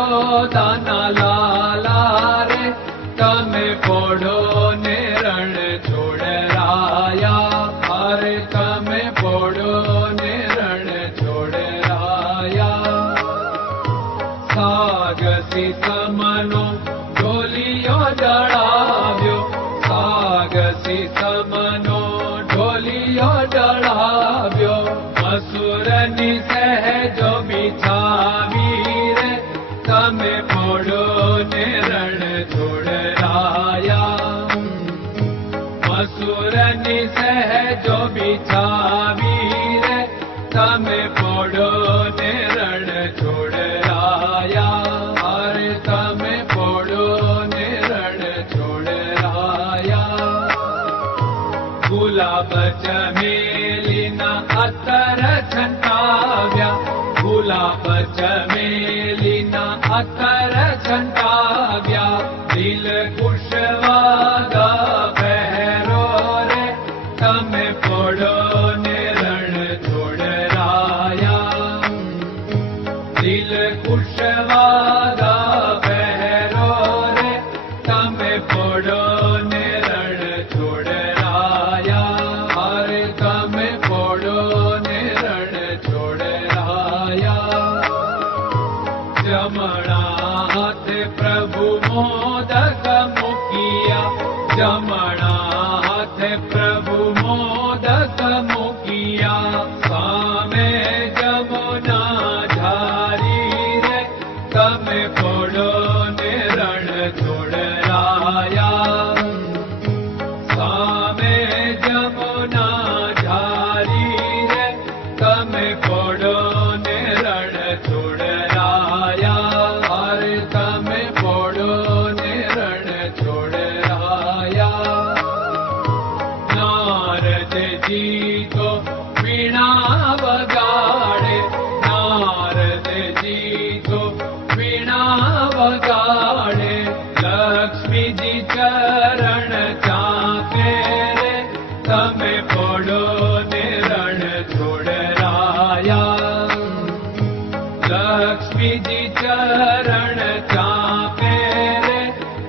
યશોદાના લાલા રે તમે પોડો ને રણ છોડરાયા. અરે તમે પોડો ને રણ છોડરાયા. સાગસી સમનો ઢોલિયો જડાવ્યો. સાગસી સમનો ઢોલિયો જડાવ્યો. અસુરની સહેજો બિછાવી રે તમે પોડો ને રણ છોડરાયા. અસુરની સહેજો બિછાવી રે તમે પોડો ને રણ છોડરાયા. અરે તમે પોડો ને રણ છોડરાયા. ગુલાબ ચમેલીના અત્તર છંટાવ્યા. ગુલાબ ચમેલીના અત્તર છંટાવ્યા. દિલ કુશવાગા પહેરો રે તમે પોડો ને રણ છોડરાયા. દિલ કુશવાગા પહેરો રે તમે પોડો ને રણ છોડરાયા. અરે તમે પોડો ને રણ છોડરાયા. જમણા હાથે પ્રભુ મોદક મૂકિયા. જમણા હાથે પ્રભુ મોદક મૂકિયા. સામે જમુના ઝારી રે તમે પોડો ને રણ છોડરાયા. સામે જમુના ઝારી રે તમે પોડો ને રણ છોડરાયા. અરે તમે પોડો ને રણ છોડરાયા. નારદજી તો વીણા વગાડે. નારદજી તો વીણા વગાડે. લક્ષ્મીજી ચરણ ચાપે રે તમે પોડો ને રણ છોડરાયા. લક્ષ્મીજી ચરણ ચાપે રે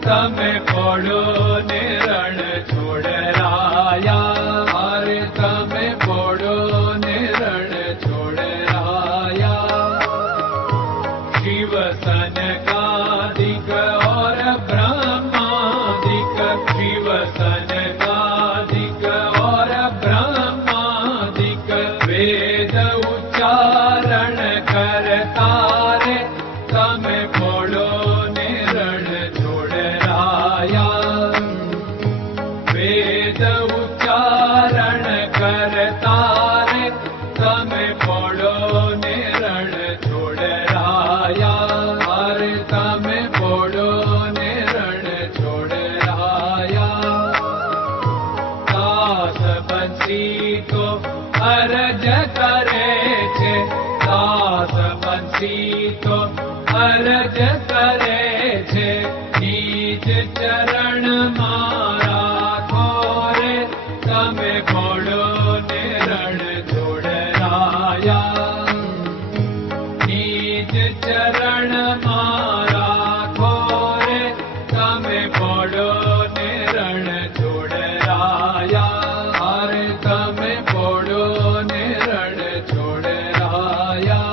તમે પોડો ને રણ છોડરાયા. અરે તમે પોડો ને રણ છોડરાયા. શિવ સનકાદિક और ब्रह्मादिक. शिव सनकादिक और ब्रह्मादिक. वेद उच्चारण करता रे તમે પોડો ને રણ છોડરાયા. વેદ ઉચ્ચારણ કરતા રે તમે પોડો ને રણ છોડરાયા. અરે તમે પોડો ને રણ છોડરાયા. દાસ બંસી તો અરજ કરે છે. દાસ બંસી તો અરજ કરે છે. નીચ ચરણ મારા ખોરે તમે પોડો ને રણ છોડરાયા. નીચ ચરણ મારા ખોરે તમે પોડો ને રણ છોડરાયા. અરે તમે પોડો ને રણ છોડરાયા.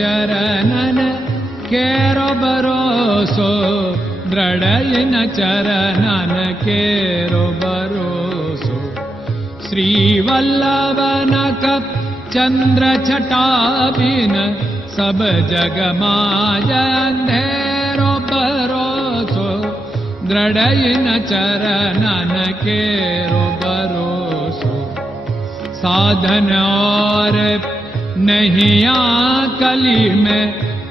ચરણન કેરો ભરોસો. દ્રઢયન ચરણન કેરો ભરોસો. શ્રી વલ્લભન કપ ચંદ્ર છટાબિન સબ જગમાં અંધેરો ભરોસો. દ્રઢયન ચરણન કેરો ભરોસો. साधन और नहीं कली में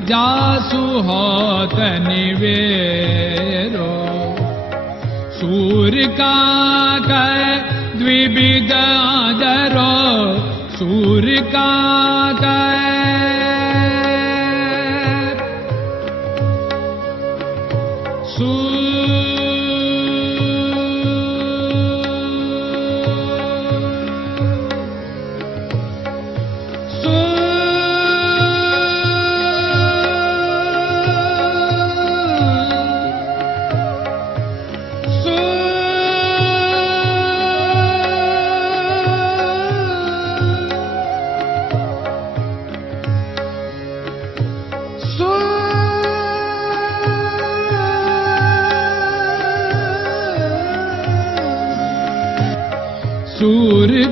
जासु होत निवेरो। सूर्य का कह द्विविध आदरो, सूर्य का कह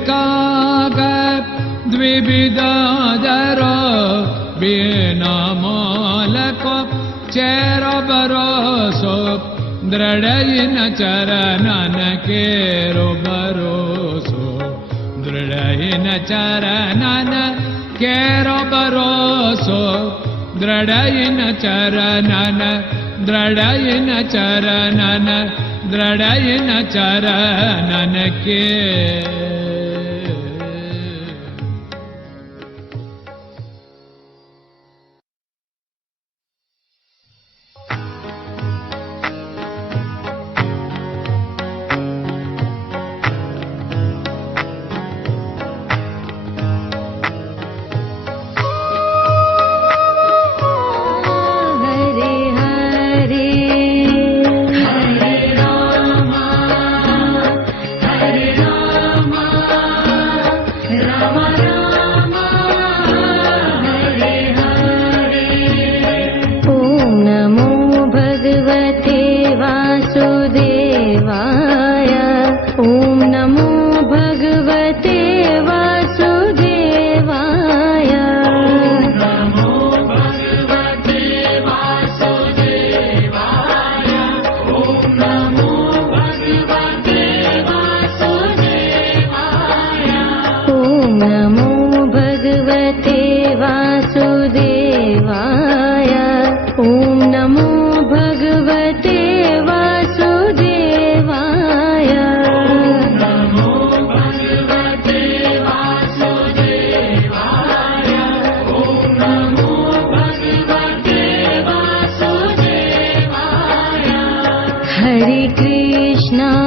काग द्विविधाधरो बीना मोलको चेरो भरोसो दृढ़इन चरणन केरो भरोसो दृढ़इन चरणन केरो भरोसो दृढ़इन चरणन दृढ़इन चरणन दृढ़इन चरणन के Hare Krishna